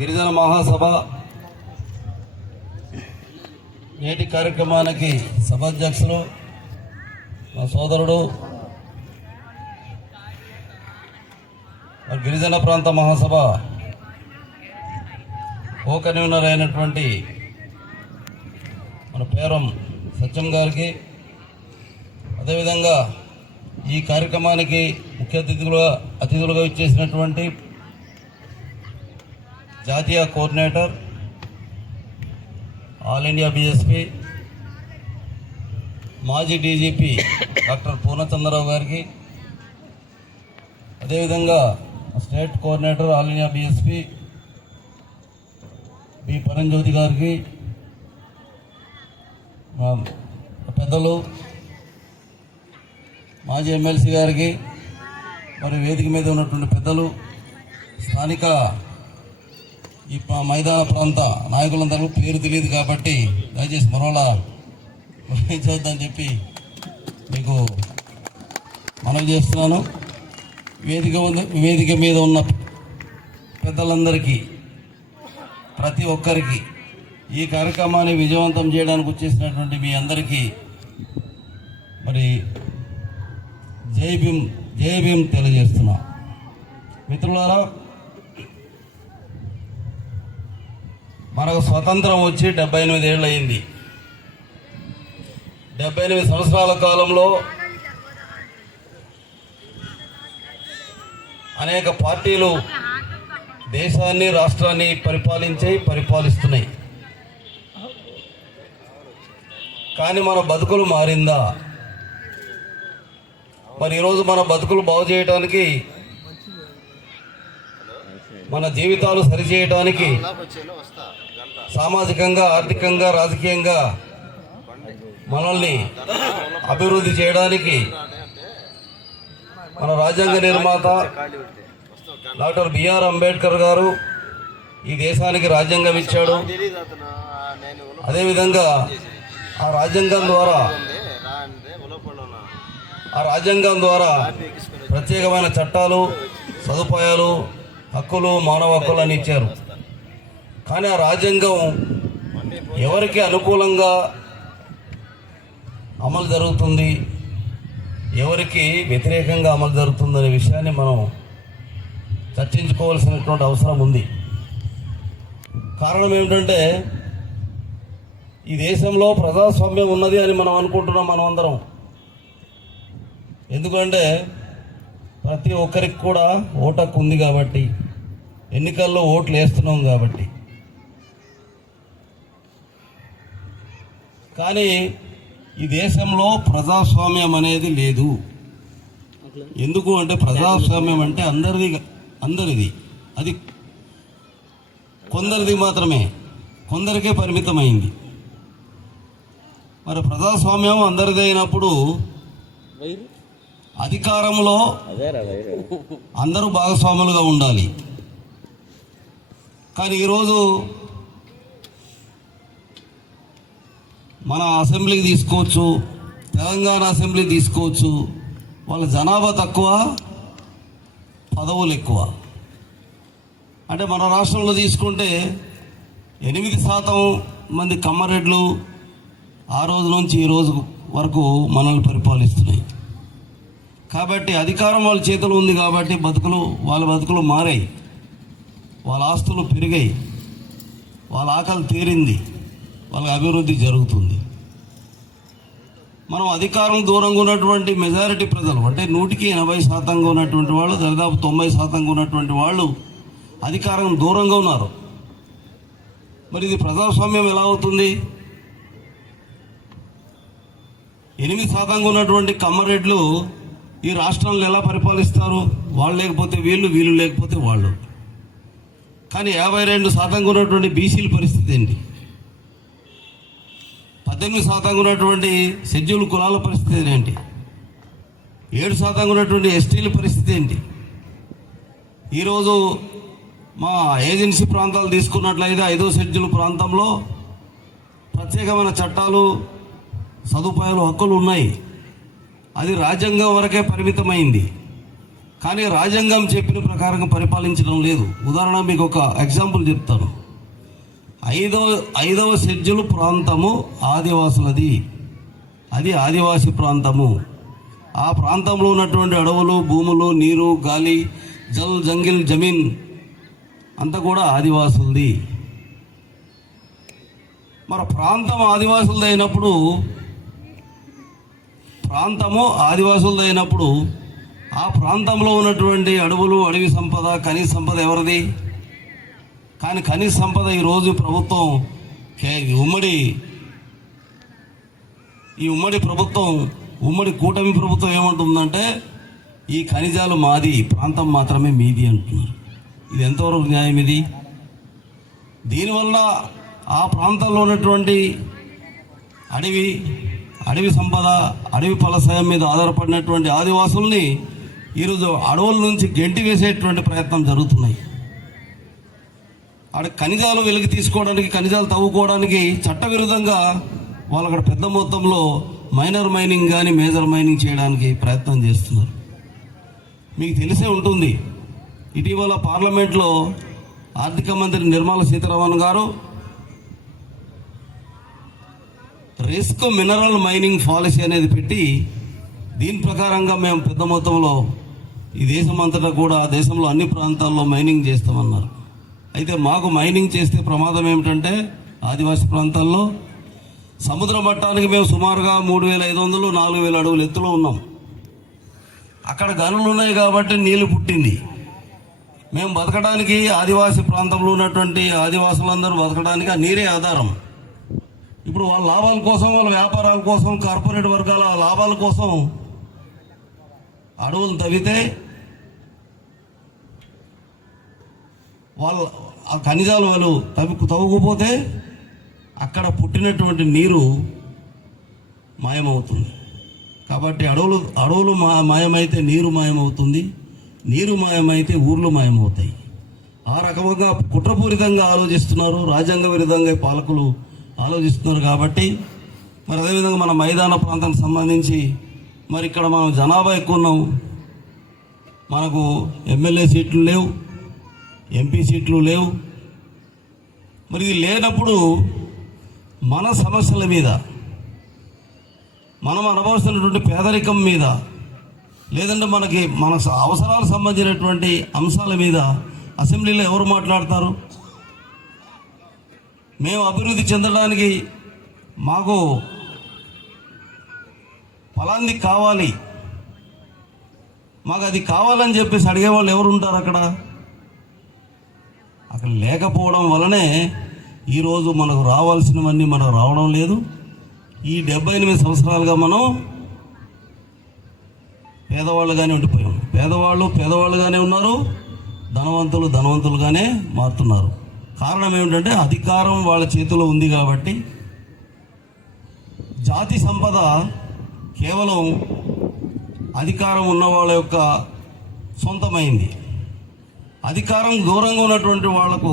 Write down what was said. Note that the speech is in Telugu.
గిరిజన మహాసభ నేటి కార్యక్రమానికి సభాధ్యక్షులు మా సోదరుడు గిరిజన ప్రాంత మహాసభ కో కన్వీనర్ అయినటువంటి మన పేరం సత్యం గారికి, అదేవిధంగా ఈ కార్యక్రమానికి ముఖ్య అతిథులుగా ఇచ్చేసినటువంటి జాతీయ కోఆర్డినేటర్ ఆల్ ఇండియా బీఎస్పీ మాజీ డీజీపీ డాక్టర్ పూర్ణచంద్రరావు గారికి, అదేవిధంగా state coordinator all India BSP B Paranjyothi గారికి, పెద్దలు మాజీ ఎమ్మెల్సీ గారికి, మరి వేదిక మీద ఉన్నటువంటి పెద్దలు, స్థానిక ఈ మైదాన ప్రాంత నాయకులందరూ పేరు తెలియదు కాబట్టి దయచేసి మరోలా చూద్దామని చెప్పి మీకు మనవి చేస్తున్నాను. వేదిక మీద ఉన్న పెద్దలందరికీ, ప్రతి ఒక్కరికి, ఈ కార్యక్రమాన్ని విజయవంతం చేయడానికి వచ్చేసినటువంటి మీ అందరికీ మరి జై భీమ్ తెలియజేస్తున్నా. మిత్రులారా, మనకు స్వతంత్రం వచ్చి 78 ఏళ్ళు అయింది. 78 సంవత్సరాల కాలంలో అనేక పార్టీలు దేశాన్ని, రాష్ట్రాన్ని పరిపాలిస్తున్నాయి. కానీ మన బతుకులు మారిందా? మరి ఈరోజు మన బతుకులు బాగు చేయడానికి, మన జీవితాలు సరిచేయడానికి, సామాజికంగా, ఆర్థికంగా, రాజకీయంగా మనల్ని అభివృద్ధి చేయడానికి మన రాజ్యాంగ నిర్మాత డాక్టర్ బిఆర్ అంబేద్కర్ గారు ఈ దేశానికి రాజ్యాంగం ఇచ్చాడు. అదేవిధంగా ఆ రాజ్యాంగం ద్వారా ప్రత్యేకమైన చట్టాలు, సదుపాయాలు, హక్కులు, మానవ హక్కులను ఇచ్చారు. కానీ ఆ రాజ్యాంగం ఎవరికి అనుకూలంగా అమలు జరుగుతుంది, ఎవరికి వ్యతిరేకంగా అమలు జరుగుతుందనే విషయాన్ని మనం చర్చించుకోవాల్సినటువంటి అవసరం ఉంది. కారణం ఏమిటంటే, ఈ దేశంలో ప్రజాస్వామ్యం ఉన్నది అని మనం అనుకుంటున్నాం మనం అందరం. ఎందుకంటే ప్రతి ఒక్కరికి కూడా ఓటు హక్కు ఉంది కాబట్టి, ఎన్నికల్లో ఓట్లు వేస్తున్నాం కాబట్టి. కానీ ఈ దేశంలో ప్రజాస్వామ్యం అనేది లేదు. ఎందుకు అంటే, ప్రజాస్వామ్యం అంటే అందరిది, అది కొందరిది మాత్రమే, కొందరికే పరిమితమైంది. మరి ప్రజాస్వామ్యం అందరిది అయినప్పుడు అధికారంలో అందరూ భాగస్వాములుగా ఉండాలి. కానీ ఈరోజు మన అసెంబ్లీకి తీసుకోవచ్చు, తెలంగాణ అసెంబ్లీ తీసుకోవచ్చు, వాళ్ళ జనాభా తక్కువ, పదవులు ఎక్కువ. అంటే మన రాష్ట్రంలో తీసుకుంటే 8% మంది కమ్మరెడ్లు ఆ రోజు నుంచి ఈ రోజు వరకు మనల్ని పరిపాలిస్తున్నాయి. కాబట్టి అధికారం వాళ్ళ చేతిలో ఉంది కాబట్టి వాళ్ళ బతుకులు మారాయి, వాళ్ళ ఆస్తులు పెరిగాయి, వాళ్ళ ఆకలి తీరింది, వాళ్ళ అభివృద్ధి జరుగుతుంది. మనం అధికారం దూరంగా ఉన్నటువంటి మెజారిటీ ప్రజలు, అంటే 180% ఉన్నటువంటి వాళ్ళు, దాదాపు 90% ఉన్నటువంటి వాళ్ళు అధికారం దూరంగా ఉన్నారు. మరి ఇది ప్రజాస్వామ్యం ఎలా అవుతుంది? 8% ఉన్నటువంటి కమ్మరెడ్లు ఈ రాష్ట్రాలను ఎలా పరిపాలిస్తారు? వాళ్ళు లేకపోతే వీళ్ళు, వీళ్ళు లేకపోతే వాళ్ళు. కానీ 52% ఉన్నటువంటి బీసీల పరిస్థితి ఏంటి? 18% ఉన్నటువంటి షెడ్యూల్ కులాల పరిస్థితి ఏంటి? 7% ఉన్నటువంటి ఎస్టీల పరిస్థితి ఏంటి? ఈరోజు మా ఏజెన్సీ ప్రాంతాలు తీసుకున్నట్లయితే 5వ షెడ్యూల్ ప్రాంతంలో ప్రత్యేకమైన చట్టాలు, సదుపాయాలు, హక్కులు ఉన్నాయి. అది రాజ్యాంగం వరకే పరిమితమైంది. కానీ రాజ్యాంగం చెప్పిన ప్రకారం పరిపాలించడం లేదు. ఉదాహరణ మీకు ఒక ఎగ్జాంపుల్ చెప్తాను. ఐదవ షెడ్యూల్ ప్రాంతము ఆదివాసులది. అది ఆదివాసీ ప్రాంతము. ఆ ప్రాంతంలో ఉన్నటువంటి అడవులు, భూములు, నీరు, గాలి, జంగిల్, జమీన్ అంతా కూడా ఆదివాసులది. మరి ప్రాంతం ఆదివాసులదైనప్పుడు ఆ ప్రాంతంలో ఉన్నటువంటి అడవులు, అడవి సంపద, ఖనిజ సంపద ఎవరిది? కానీ ఖనిజ సంపద ఈరోజు ప్రభుత్వం ఉమ్మడి కూటమి ప్రభుత్వం ఏమంటుందంటే ఈ ఖనిజాలు మాది, ప్రాంతం మాత్రమే మీది అంటున్నారు. ఇది ఎంతవరకు న్యాయం? ఇది దీనివల్ల ఆ ప్రాంతంలో ఉన్నటువంటి అడవి సంపద, అడవి ఫలసాయం మీద ఆధారపడినటువంటి ఆదివాసుల్ని ఈరోజు అడవుల నుంచి గెంటి వేసేటువంటి ప్రయత్నం జరుగుతున్నాయి. ఖనిజాలు వెలికి తీసుకోవడానికి, ఖనిజాలు తవ్వుకోవడానికి చట్టవిరుద్ధంగా వాళ్ళు అక్కడ పెద్ద మొత్తంలో మైనర్ మైనింగ్ కానీ మేజర్ మైనింగ్ చేయడానికి ప్రయత్నం చేస్తున్నారు. మీకు తెలిసే ఉంటుంది, ఇటీవల పార్లమెంట్లో ఆర్థిక మంత్రి నిర్మలా సీతారామన్ గారు రిస్క్ మినరల్ మైనింగ్ పాలసీ అనేది పెట్టి, దీని ప్రకారంగా మేము పెద్ద మొత్తంలో ఈ దేశం అంతటా కూడా దేశంలో అన్ని ప్రాంతాల్లో మైనింగ్ చేస్తామన్నారు. అయితే మాకు మైనింగ్ చేస్తే ప్రమాదం ఏమిటంటే ఆదివాసీ ప్రాంతాల్లో సముద్ర మట్టానికి మేము సుమారుగా 3500, 4000 అడుగుల ఎత్తులో ఉన్నాం. అక్కడ గనులు ఉన్నాయి కాబట్టి నీళ్లు పుట్టింది. మేము బతకడానికి, ఆదివాసీ ప్రాంతంలో ఉన్నటువంటి ఆదివాసులందరూ బతకడానికి ఆ నీరే ఆధారం. ఇప్పుడు వాళ్ళ లాభాల కోసం, వాళ్ళ వ్యాపారాల కోసం, కార్పొరేట్ వర్గాల లాభాల కోసం అడవులు తవ్వితే వాళ్ళు ఆ ఖనిజాలు వాళ్ళు తవ్వుకుపోతే అక్కడ పుట్టినటువంటి నీరు మాయమవుతుంది. కాబట్టి అడవులు మాయమైతే నీరు మాయమవుతుంది, నీరు మాయమైతే ఊర్లు మాయమవుతాయి. ఆ రకంగా కుట్రపూరితంగా ఆలోచిస్తున్నారు, రాజ్యాంగ విరుద్ధంగా పాలకులు ఆలోచిస్తున్నారు. కాబట్టి మరి అదేవిధంగా మన మైదాన ప్రాంతానికి సంబంధించి మరి ఇక్కడ మనం జనాభా ఎక్కువ ఉన్నాం, మనకు ఎమ్మెల్యే సీట్లు లేవు, ఎంపీ సీట్లు లేవు. మరి ఇది లేనప్పుడు మన సమస్యల మీద, మనం అనుభవిస్తున్నటువంటి పేదరికం మీద, లేదంటే మన అవసరాలకు సంబంధించినటువంటి అంశాల మీద అసెంబ్లీలో ఎవరు మాట్లాడతారు? మేము అభివృద్ధి చెందడానికి మాకు ఫలాంది కావాలి, మాకు అది కావాలని చెప్పేసి అడిగేవాళ్ళు ఎవరు ఉంటారు? అక్కడ లేకపోవడం వలనే ఈరోజు మనకు రావాల్సినవన్నీ మనకు రావడం లేదు. ఈ 78 సంవత్సరాలుగా మనం పేదవాళ్ళుగానే ఉండిపోయాం. పేదవాళ్ళుగానే ఉన్నారు, ధనవంతులుగానే మారుతున్నారు. కారణం ఏమిటంటే అధికారం వాళ్ళ చేతిలో ఉంది కాబట్టి. జాతి సంపద కేవలం అధికారం ఉన్న వాళ్ళ యొక్క సొంతమైంది. అధికారం దూరంగా ఉన్నటువంటి వాళ్లకు